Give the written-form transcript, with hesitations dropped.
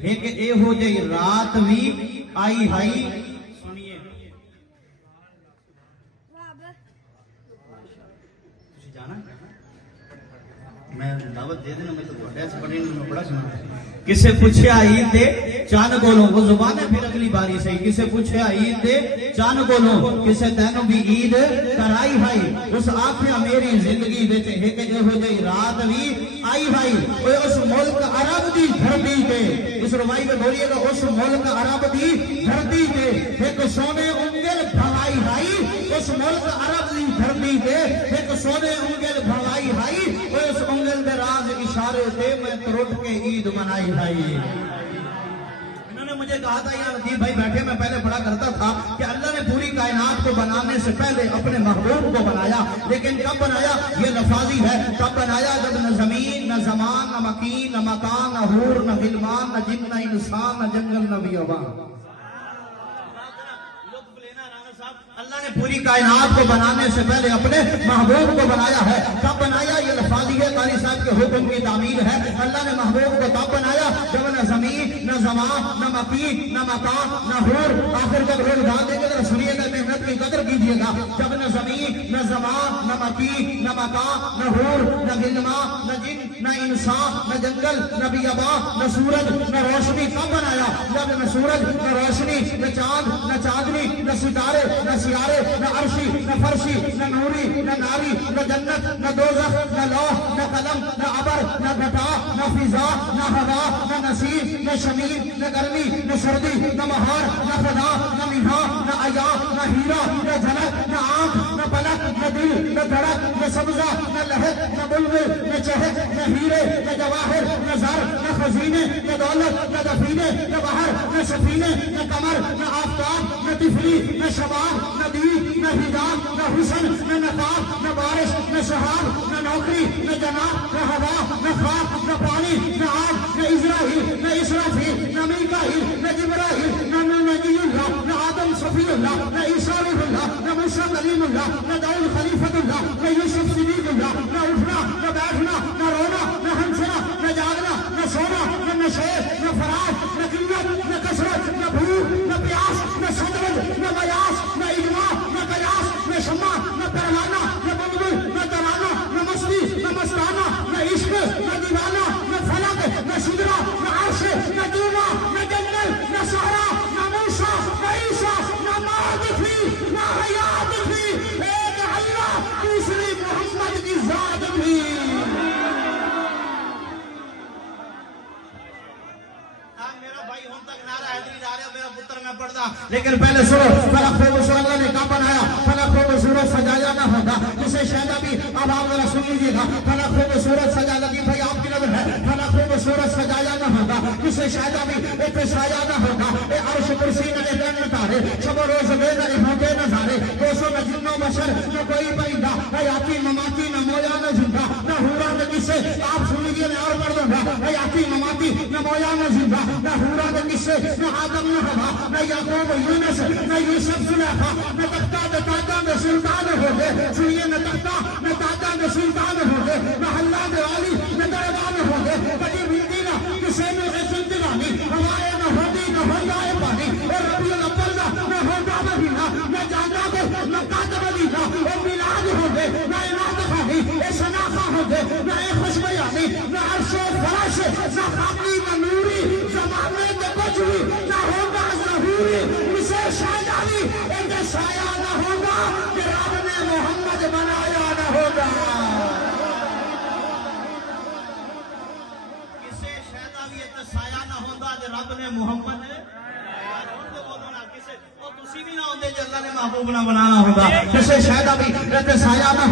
ایک اے ہو جائی رات بھی آئی ہائی سنیے تسی جانا میں دعوت دے دینا میں تو ایسے پڑھیں گے میں بڑا سنا کسے پوچھے عید دے چاند گولوں وہ زبان ہے پھر اگلی باری سے کسے پوچھے عید دے چاند گولوں کسے تینوں بھی عید کرائی بھائی اس آنکھیں میری زندگی بیچے ہے کہ ہو جائی رات بھی آئی بھائی اس ملک عرب دی دھرتی تے اس روائی میں بولیے گا اس ملک عرب دی دھرتی تے ایک سونے انگل بھوائی بھائی اس ملک عرب دی دھرتی تے ایک سونے انگل بھوائی بھائی اس انگل دے راز اشارے تے میں ترٹ کے عید منائی بھائی انہوں نے مجھے کہا تھا یا لطیف بھائی بیٹھے میں پہلے پڑھا کرتا تھا کہ اللہ نے پوری کائنات کو بنانے سے پہلے اپنے محبوب کو بنایا لیکن کب بنایا یہ لفاظی ہے کب بنایا جب نہ زمین نہ زمان نہ مکین نہ مکان نہ حور نہ غلمان نہ جن نہ انسان نہ جنگل نہ بیابان اللہ نے پوری کائنات کو بنانے سے پہلے اپنے محبوب کو بنایا ہے کب بنایا یہ لفاظی ہے قاری صاحب کے حکم کی تعمیر ہے اللہ نے محبوب کو تب بنایا جب نہ زمین نہ زمان نہ مکین نہ مکان نہ حور آخر جب روز ڈال دیں گے ذرا سنیے گا محنت کی قدر کیجیے گا جب نہ زمین نہ زمان نہ مکین نہ مکان نہ حور نہ غلمان نہ جن نہ انسان نہ جنگل نہ بیابان نہ سورج نہ روشنی کب بنایا جب نہ سورج نہ روشنی نہ چاند نہ چاندنی نہ ستارے نہ سیارے نہ عرشی نہ فرشی نہ نوری نہ ناری نہ جنت نہ دوزخ نہ لوح نہ قلم نہ عبر نہ گھٹا نہ فضا نہ ہوا نہ نسیم نہ شمیم نہ گرمی نہ سردی نہ مہار نہ خدا نہ مینا نہ عیا نہ ہیرا نہ جھلک نہ آنکھ نہ پلک نہ دل نہ دھڑک نہ سبزہ نہ لہک نہ بلبل نہ چہک نہ ہیرے نہ جواہر نہ زر نہ خزینے نہ دولت نہ دفینے نہ بحر نہ سفینے نہ قمر نہ آفتاب نہ طفلی نہ شباب نہ دید نہ حجاب نہ حسن نہ نقاب نہ بارش نہ شہاب نہ نوکری نہ جناب نہ ہوا نہ خاک نہ پانی نہ آگ نہ اسرائیل نہ اسرافیل نہ میکائیل نہ جبرائیل نہ نبی اللہ نہ آدم صفی اللہ نہ عیسیٰ روح اللہ نہ موسیٰ کلیم اللہ نہ داؤد خلیفۃ اللہ نہ یوسف صدیق اللہ نہ اٹھنا نہ بیٹھنا نہ رونا نہ ہنسنا نہ جاگنا نہ سونا نہ نشے نہ فراغ نہ قلت نہ کثرت نہ بھوک نہ پیاس نہ صدر نہ بیاس نہ اجماع نہ قیاس نہ شمع نہ پروانہ نہ بلبل نہ ترانہ نہ مستی نہ مستانہ نہ عشق نہ دیوانہ نہ فلک نہ سدرہ نہ عرش نہ دوما نہ جنگل نہ صحرا نہ موسیٰ نہ عیسیٰ نہ موت تھی نہ حیات تھی ایک اللہ دوسری محمد کی ذات بھی لیکن پہلے سنو فلک و اللہ نے کہاں بنایا فلک و سورج سجایا نہ ہوگا جسے شاید ابھی اب آپ ذرا سن لیجیے گا فلک و سورج سجا لگی بھائی آپ کی نظر ہے فلک و سورج سجایا نہ ہوگا جسے شاید ابھی ایک سایہ نہ ہوگا اے عرش کرسی نہ ایک تارے شب و روز بے نہ ہوتے نظارے دوسوں نہ جن و بشر نہ کوئی پرندہ حیاتی مماتی نہ مویا نہ زندہ نہ ہورا نہ کسے آپ سن لیجیے میں اور کر دوں گا حیاتی مماتی نہ مویا نہ زندہ نہ ہورا نہ کسے نہ آدم نہ ہوا نہ یعقوب یونس نہ یوسف زلیخا نہ تختہ نہ تاجہ نہ سلطان ہو گئے سنیے نہ تختہ نہ تاجہ نہ سلطان ہو گئے نہ اللہ والی نہ دربان ہو گئے کبھی ملتی نہ کسے میں غسل دیوانی ہوائے نہ ہوتی نہ ہو جائے پانی اور ربی الاول نہ ہوتا مہینہ نہ جانا کو نہ کاتب علیہ اور میلاد ہو گئے نہ اماد خانی اے شناخہ ہو گئے نہ اے خوشبیانی نہ عرش و فرش نہ خاقی نہ نوری زمانے کے بجوی نہ ہوگا ظہوری اسے شاہدانی ایک سایہ نہ ہوگا کہ رب نے محمد بنایا نہ ہوگا کسے شاہدانی ایک سایہ نہ ہوگا کہ رب نے محمد کسی بھی نہ ہوتے جو اللہ نے محبوب نہ بنانا ہوگا کسے شاہدانی ایک سایہ نہ